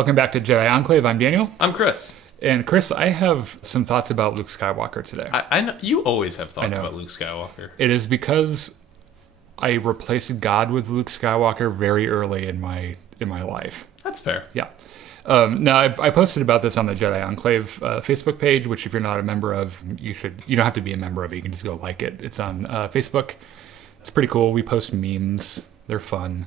Welcome back to Jedi Enclave. I'm Daniel. I'm Chris. And Chris, I have some thoughts about Luke Skywalker today. I know you always have thoughts about Luke Skywalker. It is because I replaced God with Luke Skywalker very early in my life. That's fair. Yeah. Now, I posted about this on the Jedi Enclave Facebook page, which if you're not a member of, you don't have to be a member of it. You can just go like it. It's on Facebook. It's pretty cool. We post memes. They're fun.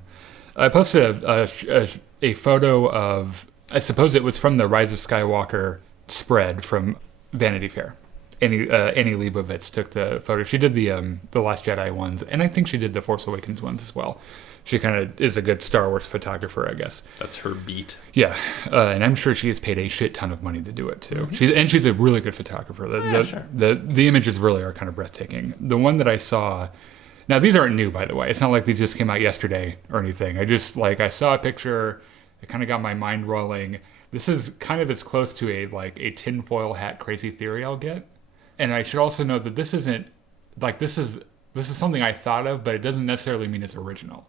I posted a photo of, I suppose it was from the Rise of Skywalker spread from Vanity Fair. Annie Leibovitz took the photo. She did the Last Jedi ones, and I think she did the Force Awakens ones as well. She kind of is a good Star Wars photographer, I guess. That's her beat. Yeah, and I'm sure she has paid a shit ton of money to do it too. Mm-hmm. She's a really good photographer. Sure. The images really are kind of breathtaking. The one that I saw. Now, these aren't new, by the way. It's not like these just came out yesterday or anything. I saw a picture. It kind of got my mind rolling. This is kind of as close to a tinfoil hat crazy theory I'll get. And I should also note that this isn't, this is something I thought of, but it doesn't necessarily mean it's original,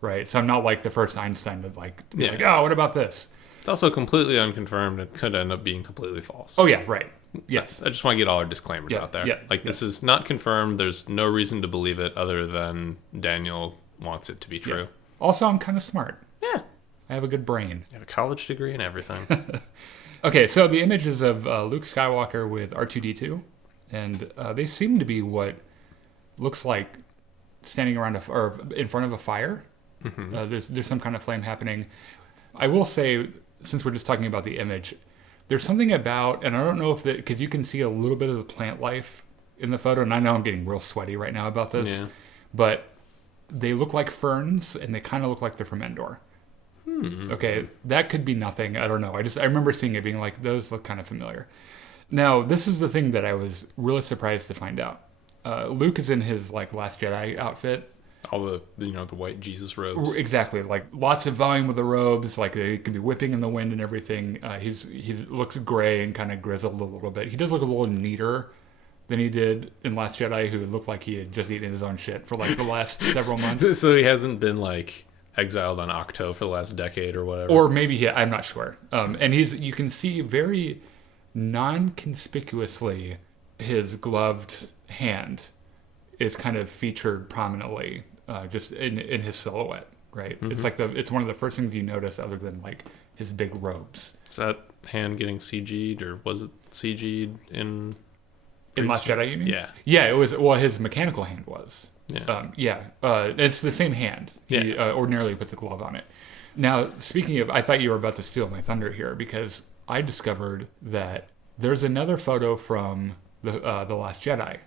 right? So I'm not like the first Einstein to be like, oh, what about this? It's also completely unconfirmed. It could end up being completely false. Oh, yeah, right. Yes. I just want to get all our disclaimers out there. Yeah, this is not confirmed. There's no reason to believe it other than Daniel wants it to be true. Yeah. Also, I'm kind of smart. Yeah. I have a good brain. You have a college degree and everything. Okay, so the images of Luke Skywalker with R2-D2, and they seem to be what looks like standing around or in front of a fire. Mm-hmm. There's some kind of flame happening. I will say, since we're just talking about the image, there's something about, and I don't know if because you can see a little bit of the plant life in the photo, and I know I'm getting real sweaty right now about this, but they look like ferns, and they kind of look like they're from Endor. Okay, that could be nothing. I don't know. I remember seeing it being like, those look kind of familiar. Now, this is the thing that I was really surprised to find out. Luke is in his Last Jedi outfit. All the white Jesus robes. Exactly, lots of volume with the robes. They can be whipping in the wind and everything. He looks gray and kind of grizzled a little bit. He does look a little neater than he did in Last Jedi, who looked like he had just eaten his own shit for the last several months. So he hasn't been exiled on Octo for the last decade or whatever. Or maybe I'm not sure. And you can see very non-conspicuously his gloved hand is kind of featured prominently, just in his silhouette, right? Mm-hmm. It's one of the first things you notice, other than his big robes. Is that hand getting CG'd, or was it CG'd in Last Jedi? You mean? Yeah. Yeah, it was. Well, his mechanical hand was. Yeah. It's the same hand. He ordinarily puts a glove on it. Now, speaking of, I thought you were about to steal my thunder here, because I discovered that there's another photo from the Last Jedi.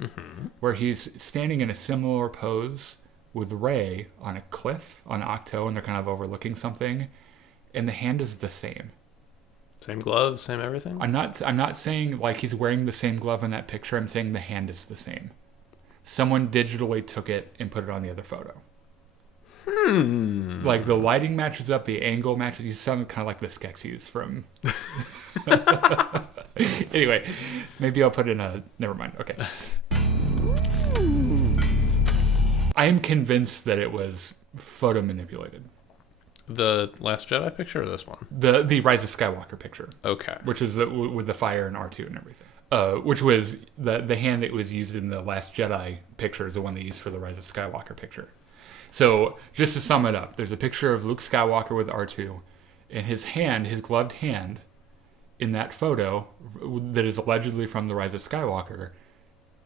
Mm-hmm. Where he's standing in a similar pose with Rey on a cliff on Octo, and they're kind of overlooking something, and the hand is the same. Same gloves, same everything? I'm not saying he's wearing the same glove in that picture. I'm saying the hand is the same. Someone digitally took it and put it on the other photo. The lighting matches up, the angle matches. You sound kind of like the Skeksis from... Anyway, maybe I'll put in never mind. Okay. I am convinced that it was photo manipulated. The Last Jedi picture or this one? The Rise of Skywalker picture. Okay. Which is with the fire and R2 and everything. Which was the hand that was used in the Last Jedi picture is the one they used for the Rise of Skywalker picture. So, just to sum it up, there's a picture of Luke Skywalker with R2, and his gloved hand, in that photo that is allegedly from the Rise of Skywalker,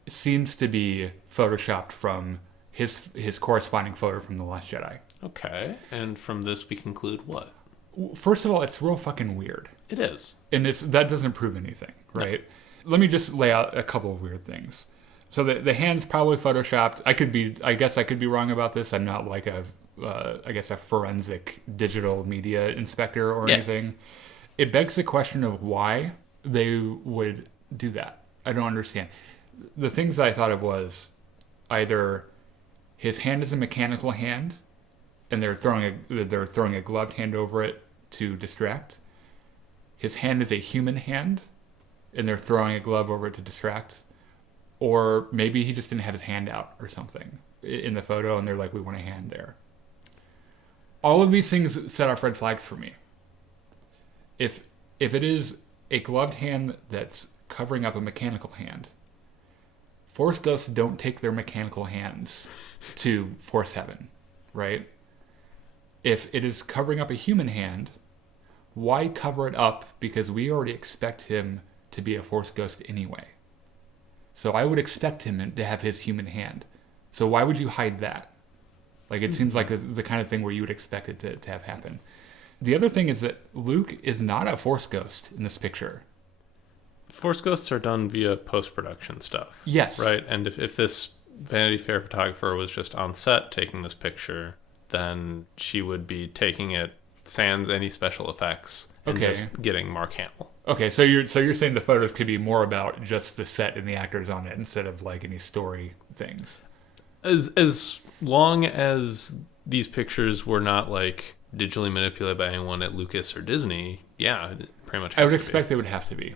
seems to be photoshopped from his corresponding photo from the Last Jedi. Okay, and from this we conclude what? First of all, it's real fucking weird. It is. And that doesn't prove anything, right? No. Let me just lay out a couple of weird things. So the hand's probably photoshopped. I guess I could be wrong about this. I'm not a forensic digital media inspector or anything. It begs the question of why they would do that. I don't understand. The things that I thought of was either his hand is a mechanical hand, and they're throwing a gloved hand over it to distract. His hand is a human hand, and they're throwing a glove over it to distract. Or maybe he just didn't have his hand out or something in the photo, and they're like, we want a hand there. All of these things set off red flags for me. if it is a gloved hand that's covering up a mechanical hand, Force ghosts don't take their mechanical hands to Force heaven, right? If it is covering up a human hand, why cover it up? Because we already expect him to be a Force ghost anyway. So I would expect him to have his human hand. So why would you hide that? Like, it seems like the kind of thing where you would expect it to have happen. The other thing is that Luke is not a Force ghost in this picture. Force ghosts are done via post-production stuff. Yes. Right? And if this Vanity Fair photographer was just on set taking this picture, then she would be taking it sans any special effects and just getting Mark Hamill. Okay, so you're saying the photos could be more about just the set and the actors on it instead of like any story things. As long as these pictures were not like digitally manipulated by anyone at Lucas or Disney, yeah, it pretty much has I would to expect be. it would have to be.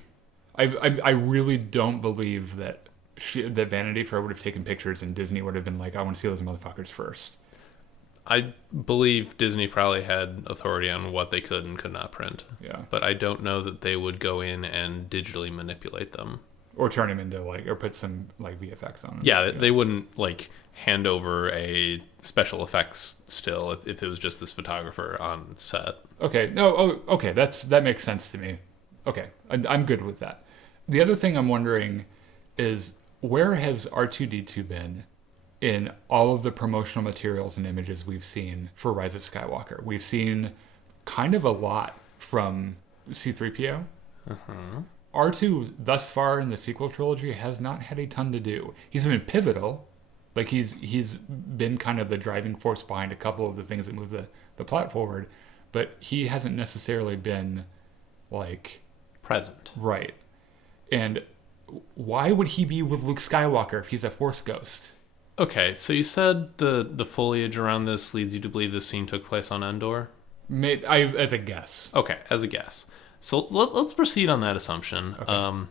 I really don't believe that that Vanity Fair would have taken pictures and Disney would have been like, I want to see those motherfuckers first. I believe Disney probably had authority on what they could and could not print. Yeah. But I don't know that they would go in and digitally manipulate them. Or turn them into like, or put some like VFX on them. Yeah, they wouldn't like hand over a special effects still if it was just this photographer on set. Okay. No. Oh, okay. That makes sense to me. Okay. I'm good with that. The other thing I'm wondering is, where has R2-D2 been in all of the promotional materials and images we've seen for Rise of Skywalker? We've seen kind of a lot from C-3PO. R2 thus far in the sequel trilogy has not had a ton to do. He's been pivotal. Like he's been kind of the driving force behind a couple of the things that move the plot forward, but he hasn't necessarily been like Present. right. And why would he be with Luke Skywalker if he's a Force ghost? Okay, so you said the foliage around this leads you to believe this scene took place on Endor? As a guess. Okay, as a guess. So let's proceed on that assumption. Okay.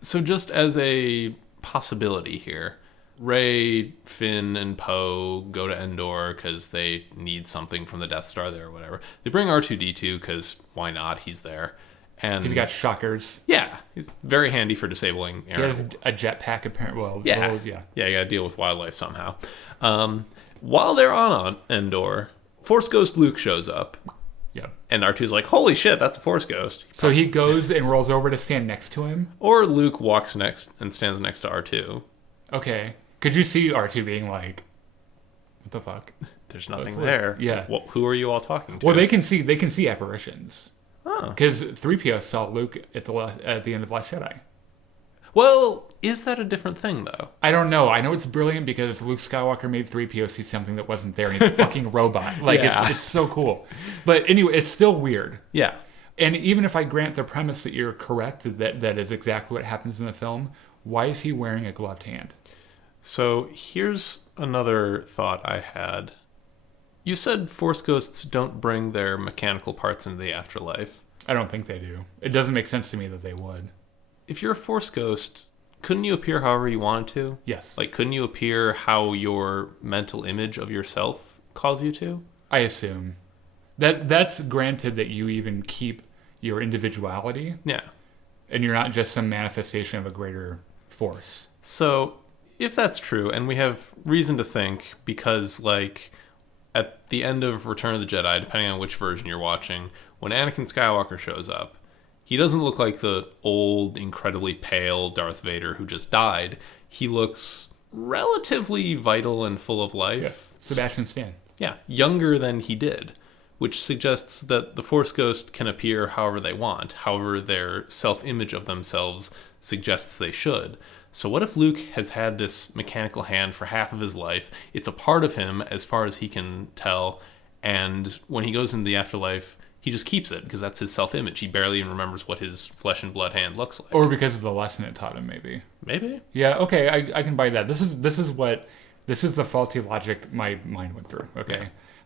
So just as a possibility here, Rey, Finn, and Poe go to Endor because they need something from the Death Star there or whatever. They bring R2-D2 because why not? He's there. And He's got shockers. yeah, he's very handy for disabling He has a jetpack apparently. Yeah, you got to deal with wildlife somehow. While they're on Endor, Force Ghost Luke shows up. Yeah. And R2's like, holy shit, that's a Force Ghost. So he goes and rolls over to stand next to him? Or Luke walks next and stands next to R2. Okay. Could you see R2 being like, what the fuck? There's nothing there. Yeah. Well, who are you all talking to? Well, they can see apparitions. Oh. Because 3PO saw Luke at the end of Last Jedi. Well, is that a different thing, though? I don't know. I know it's brilliant because Luke Skywalker made 3PO see something that wasn't there, and he's a fucking robot. Like, Yeah. it's so cool. But anyway, it's still weird. Yeah. And even if I grant the premise that you're correct, that is exactly what happens in the film, why is he wearing a gloved hand? So here's another thought I had. You said Force Ghosts don't bring their mechanical parts into the afterlife. I don't think they do. It doesn't make sense to me that they would. If you're a Force Ghost, couldn't you appear however you wanted to? Yes. Like, couldn't you appear how your mental image of yourself calls you to? I assume. That's granted that you even keep your individuality, Yeah. and you're not just some manifestation of a greater force. So, if that's true, and we have reason to think, because, like, at the end of Return of the Jedi, depending on which version you're watching, when Anakin Skywalker shows up, he doesn't look like the old, incredibly pale Darth Vader who just died. He looks relatively vital and full of life. Yeah. Sebastian Stan. Yeah, younger than he did, which suggests that the Force Ghost can appear however they want, however their self-image of themselves suggests they should. So what if Luke has had this mechanical hand for half of his life? It's a part of him as far as he can tell, and when he goes into the afterlife, he just keeps it because that's his self-image. He barely even remembers what his flesh and blood hand looks like. Or because of the lesson it taught him, maybe. Maybe. Yeah, okay, I can buy that. This is the faulty logic my mind went through. Okay.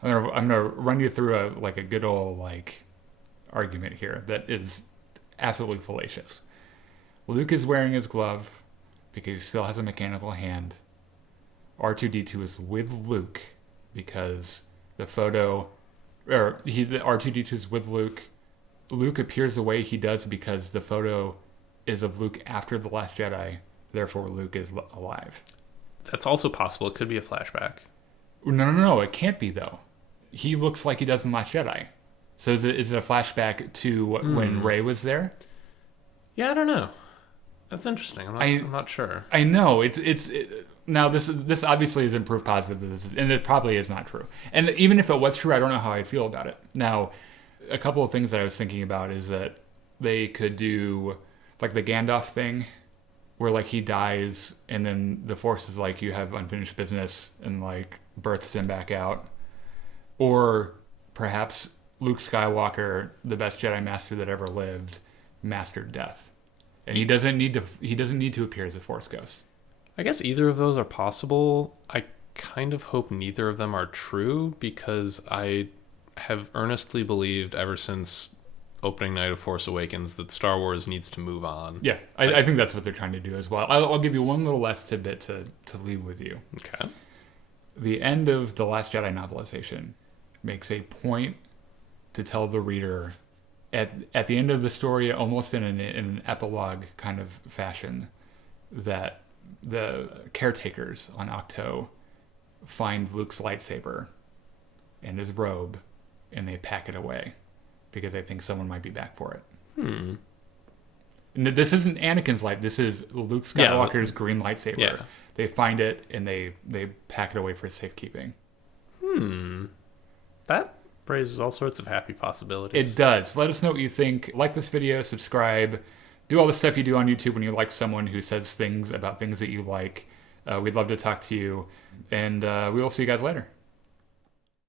Yeah. I'm gonna run you through a good old argument here that is absolutely fallacious. Luke is wearing his glove because he still has a mechanical hand. R2-D2 is with Luke because the photo, or R2-D2 is with Luke Luke appears the way he does because the photo is of Luke after The Last Jedi. Therefore, Luke is alive. That's also possible. It could be a flashback. No. It can't be, though. He looks like he does in Last Jedi. So is it a flashback to when Rey was there? Yeah, I don't know. That's interesting. I'm not sure. I know. Now, this obviously isn't proof positive, and it probably is not true. And even if it was true, I don't know how I'd feel about it. Now, a couple of things that I was thinking about is that they could do like the Gandalf thing, where like he dies and then the Force is like, you have unfinished business, and like births him back out. Or perhaps Luke Skywalker, the best Jedi Master that ever lived, mastered death, and he doesn't need to appear as a Force ghost. I guess either of those are possible. I kind of hope neither of them are true, because I have earnestly believed ever since opening night of Force Awakens that Star Wars needs to move on. Yeah, I think that's what they're trying to do as well. I'll give you one little last tidbit to leave with you. Okay. The end of The Last Jedi novelization makes a point to tell the reader at the end of the story, almost in an epilogue kind of fashion, that the caretakers on Ahch-To find Luke's lightsaber and his robe, and they pack it away because they think someone might be back for it. And this isn't Anakin's light. This is Luke Skywalker's green lightsaber. Yeah. They find it and they pack it away for safekeeping. That raises all sorts of happy possibilities. It does. Let us know what you think. Like this video, subscribe, do all the stuff you do on YouTube when you like someone who says things about things that you like. We'd love to talk to you, and we will see you guys later.